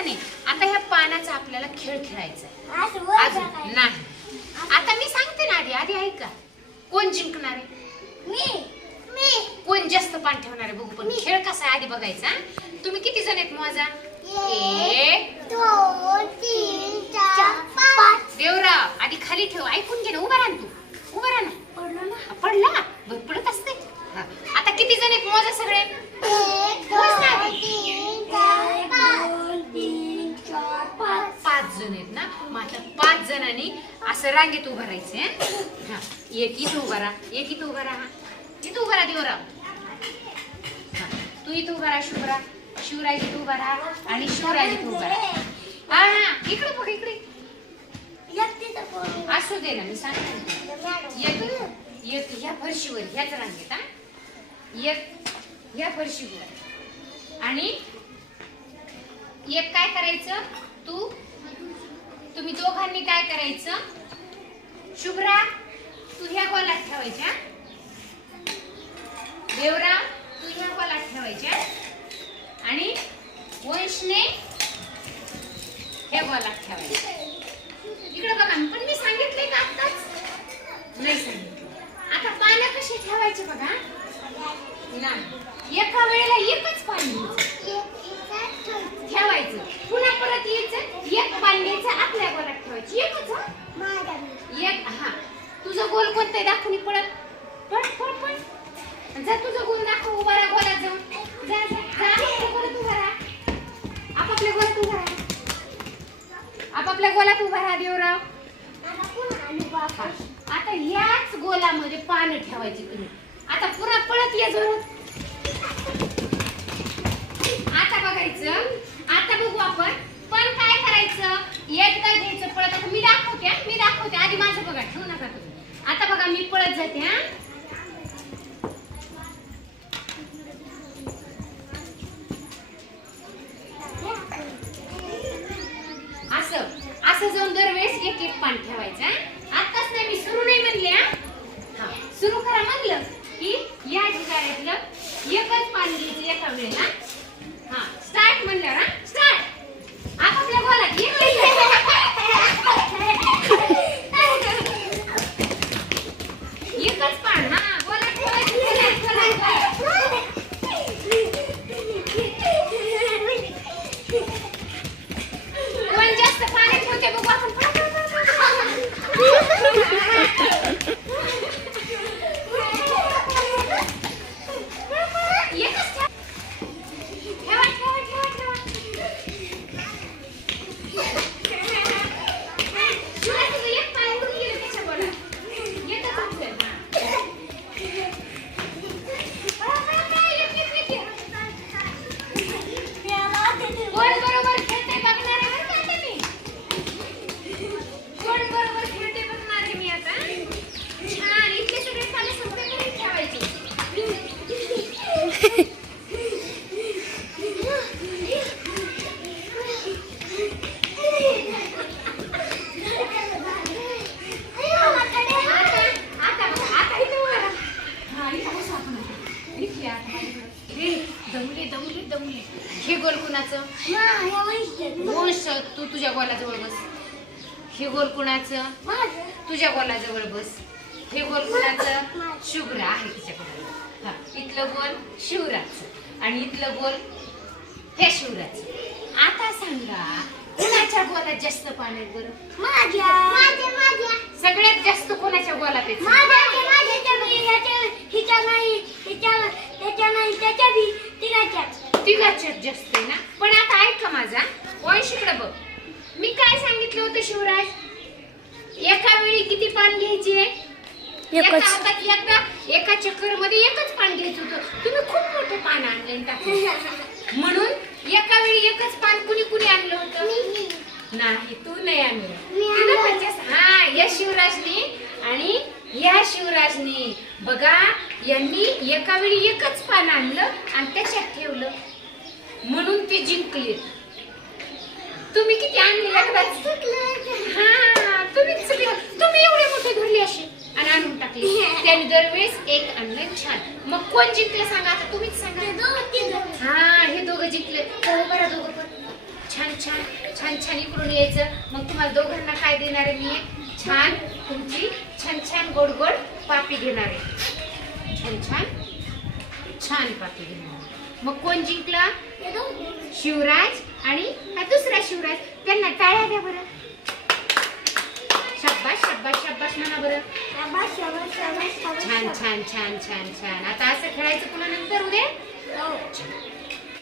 का नाही. आता ह्या पानाचा आपल्याला खेळ खेळायचा आहे. अजून नाही. आता मी सांगते ना आधी आधी ऐका. कोण जिंकणार? आहे कोण जास्त पान ठेवणार आहे बघू पण खेळ कसा आहे आधी बघायचा? तुम्ही किती जण आहेत माझा एक देवराव आधी खाली ठेव ऐकून घे ना उभा राहा ना तू उभा राहा ना हा, पडला बरं पडत असते हा. आता किती जण आहेत माझा सगळे पाच जण आहेत ना मग आता पाच जणांनी असं रांगेत उभं राहायचं हा. एक इथं उभा राहा एक इथं उभा राहा. इथं उभा राहा देवराव. हा, तू इथं उभा राहा शुभरा. शिवराज इथं उभा राहा आणि शिवराज इथं उभा राहा. हा हा इकडे बघ इकडे. असू दे ना मी सांगते ना. एक ह्या फरशीवर ह्याच रांगेत हा. एक ह्या फरशीवर. आणि एक काय करायचं? तू तुम्ही दोघांनी काय करायचं? शुभ्रा तू ह्या गोलात ठेवायच्या. देवरा तू ह्या गोलात ठेवायच्या. आणि वंशने ह्या गोलात ठेवायच्या. इकडे बघा पण मी सांगितलंय का आत्ताच? नाही सांगितलं. आता पानं कशी ठेवायची बघा? नाही. एका वेळेला एकच घ्यायचं. ठेवायचं. गोल आहे दाखवणी पळत पळ पळ पळ जा तुझं गोल दाखव उभा राहा गोलात जाऊन जा आपापल्या गोलात उभा राहा आपापल्या गोलात उभा राहा आपापल्या गोलात उभा राहा देवराव. आता ह्याच गोलामध्ये पानं ठेवायची तुम्ही आता पुन्हा पळत ये जोरात आता बघायचं आता बघू आपण पण काय करायचं एकदा घ्यायचं पळत मी दाखवते मी दाखवते आधी माझं बघा ठेवू आता बघा जाते हा? असं असं जाऊन दरवेळेस एक एक पान ठेवायचं हं? आत्ताच नाही मी सुरू नाही म्हणले हा? सुरू करा म्हणलं की या ठिकाणातलं एकच पान घ्यायचं एका वेळेला हा. स्टार्ट म्हणल्यावर हा? स्टार्ट. आपापल्या गोलात एक एकच पान हा गोलात ठेवायचं गोलात, गोलात, गोलात. कोण जास्त पाणी ठेवते बघू आपण पळ, पळ, पळ, पळ. एकच ठेव. ठेवा, ठेवा, ठेवा, ठेवा. शिवाय तुझं एक पाय उडून गेलं त्याच्या गोलात. एकच असेल, हा. पळ, पळ, पळ, एक, एक, एक, एक. कोण बरोबर खेळते बघणार आहे बरं का आता मी कोण बरोबर खेळते बघणार आहे मी आता छान इथले सगळे पाने सगळे घरी ठेवायचे आता आता आता इथे उभा राहा. हा, इथं बसू आपण आता. इथे या आता माझ्याकडे. हे, दमले दमले दमले हे गोल कुणाचं? वंश तू तुझ्या गोलाजवळ बस. हे गोल कुणाचं? तुझ्या गोलाजवळ बस. हे गोल कुणाचं? शुभ्र आहे तिच्याकडे हा इथलं गोल शिवराचं आणि इथलं गोल हे शिवराचं आता सांगा कुणाच्या गोलात जास्त पाणी आहे बरं सगळ्यात जास्त कोणाच्या गोलात आहे तिघाच्यात जास्त आहे ना पण आता ऐक का माझा वंश इकडे बघ मी काय सांगितलं होतं शिवराज? एका वेळी किती पान घ्यायचे? एका एकच. हातात एकदा एका चक्करमध्ये एकच पान घ्यायचं होतं. तुम्ही खूप मोठे पान आणले आणि टाकले म्हणून एका वेळी एकच पान कुणी कुणी आणलं होतं? नाही तू नाही आणलं. हा या शिवराजनी आणि या शिवराजनी. बघा यांनी एका वेळी एकच पान आणलं आणि त्याच्यात ठेवलं. म्हणून ते जिंकले. तुम्ही किती आणले एकदाच हा तुम्ही सगळे तुम्ही एवढे मोठे धरले असे आणि आणून टाकले त्यांनी दरवेळेस एक आणलं छान. मग कोण जिंकलं सांगा आता? तुम्हीच सांगा. हा हे दोघं जिंकले. बरं दोघं पण. छान छान छान छान इकडून यायचं. मग तुम्हाला दोघांना काय देणार आहे मी? छान तुमची छान छान गोड गोड पापी घेणार आहे. छान छान छान पापी घेणार. मग कोण जिंकला? शिवराज आणि हा दुसरा शिवराज. त्यांना टाळ्या द्या बरं. म्हणा बरं. छान छान छान छान छान. आता असं खेळायचं पुन्हा नंतर उद्या?